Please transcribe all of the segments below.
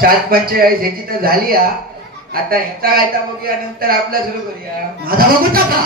7:45 ह्याची तर झाली हा. आता ह्याचा गायचा बघूया नंतर आपला सुरू करूया. माझा बघू टाका.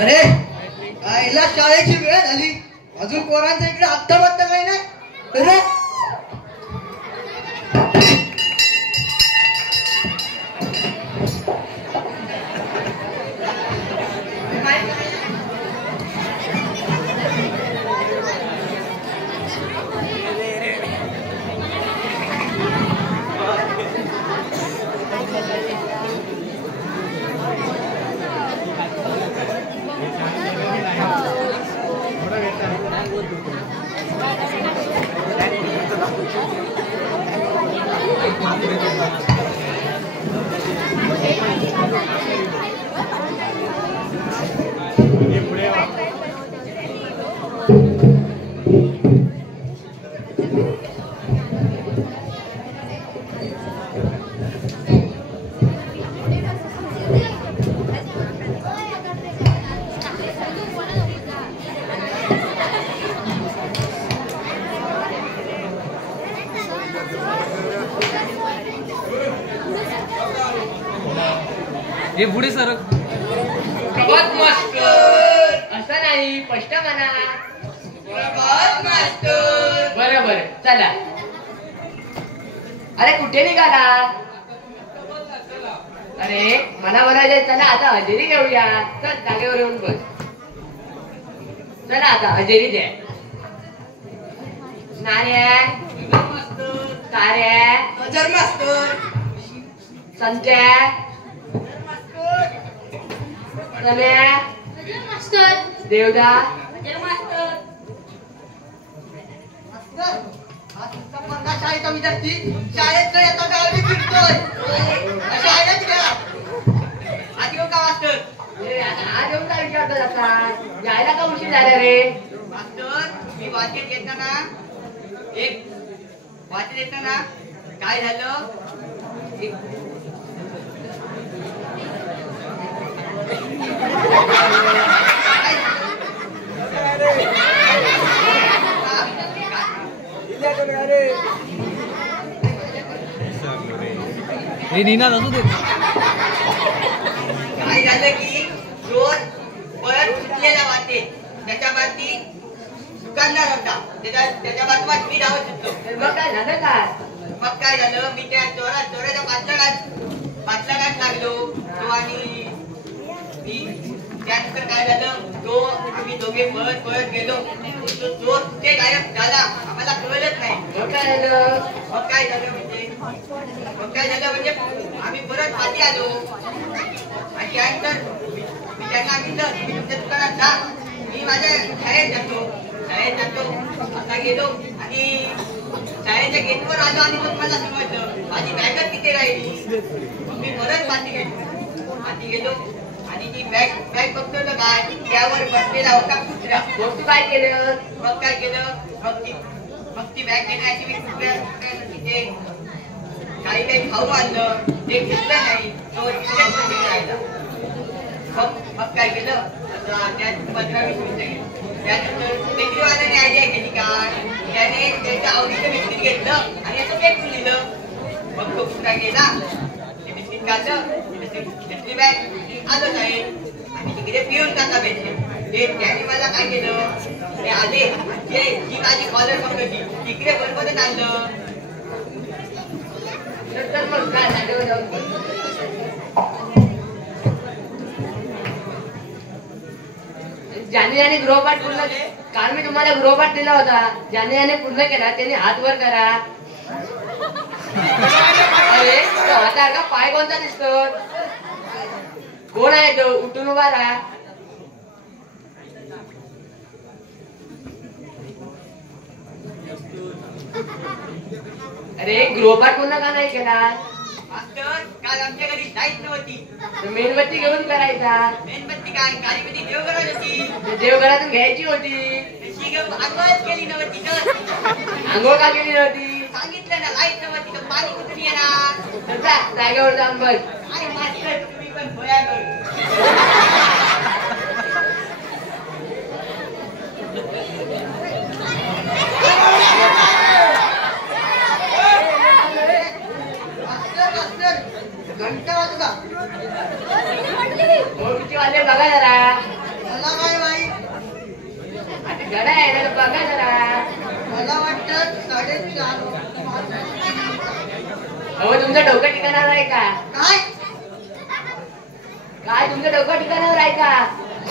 अरे आईला शाळेची वेळ झाली, अजून पोरांचं इकडे आत्ता बत्ता काही नाही. अरे हे पुढे सर प्रभात मास्टर असं नाही, स्पष्ट म्हणा. प्रभात मास्तर. बरं बरं चला. अरे कुठे निघाला? अरे मला म्हणायचं चला आता हजेरी घेऊया. चल जागेवर येऊन बस. चला आता हजेरी द्या. नार्या कार्या हजर मास्तर. संत्या रम्या देवदा शाळेचा विद्यार्थी शाळेत न येता गावी फिरतोय. शाळेत घ्या आधी येऊ का मास्तर? आज येऊन काय विचारतो आता? यायला का उशीर झाला रे? मास्तर मी वाचेत येताना काय झालं? नीना नसू दे. काय झालं की रोज पळत सुटलेला वाटे त्याच्या बाबती दुकानदार होता. त्याच्या बाजूला मी धावत सुटलो. मग काय झालं काय? मग काय झालं, मी त्या चोराच्या पाठलागात लागलो. तो आणि त्यानंतर काय झालं, तो आम्ही दोघे पळत गेलो. तो चोर कुठे गायब झाला आम्हाला कळलंच नाही. मग काय झालं म्हणजे आम्ही परत पाठी आलो आणि त्यानंतर मी त्यांना सांगितलं मी तुमच्या दुकानात जा, मी माझ्या शाळेत जातो. आता गेलो आणि शाळेच्या गेटवर आलो आणि मग मला समजलं माझी बॅगच तिथे राहिली. मी परत पाठी गेलो आणि ती बॅग बघतो तर काय त्यावर बसलेला होता कुत्रा. मग काय केलं? मग ती बॅग घेण्याची मी कुत्र्या तिथे काही खाऊ आणलं, ते घेतलं नाही. तो राहिला. मग काय केलं, 15-20 मिनिटं त्यानंतर बेकरीवाल्याने आयडिया केली काय, त्याने त्याच्या आवडीचं बिस्किट घेतलं आणि असं फेकून दिलं. मग तो कुत्रा गेला, ते बिस्किट काढलं, घेतली बॅग आलं नाही आणि तिकडे पिऊन टाका भेटले. त्याने मला काय केलं, ते आले जी माझी कॉलर पकडली तिकडे बरोबरच आणलं. तर मग काय झालं? ज्याने गृहपाठ पूर्ण काल मी तुम्हाला गृहपाठ दिला होता, ज्याने पूर्ण केला त्याने हात वर करा. अरे तो हाता का पाय कोणता दिसतो? कोण आहे तो? उठून उभा राहा. अरे गृहपाठ पुन्हा का नाही केला? मास्तर काल आमच्या घरी लाईट नव्हती. तर मेणबत्ती घेऊन करायचा. मेणबत्ती काय कालीमध्ये देवघरात होती. तर देवघरातून घ्यायची होती. तशी घेऊन आंघोळच केली नव्हती तर. आंघोळ का केली नव्हती? सांगितलं ना लाईट नव्हती तर पाणी कुठून येणार. तर जा जागेवर जाऊन बस. काय मास्तर तुम्ही पण भयानक. घंटा वाजला. ओळखीचे वाले बघा जरा. मला काय माहित. आता घडा आहे ना, तर बघा जरा. मला वाटतं 4:30. अहो तुमचं डोकं ठिकाणावर आहे का? काय काय तुमचं डोकं ठिकाणावर आहे का?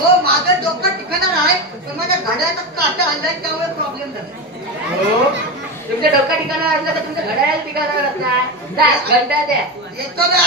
हो माझं डोकं ठिकाणार आहे पण माझ्या घड्याचा काटा हल्लाय त्यामुळे प्रॉब्लेम झाला. हो तुमचं डोकं ठिकाणावर असलं तर तुमचं घड्याळ ठिकाणावर असणार. जा घंटा द्या. येतो का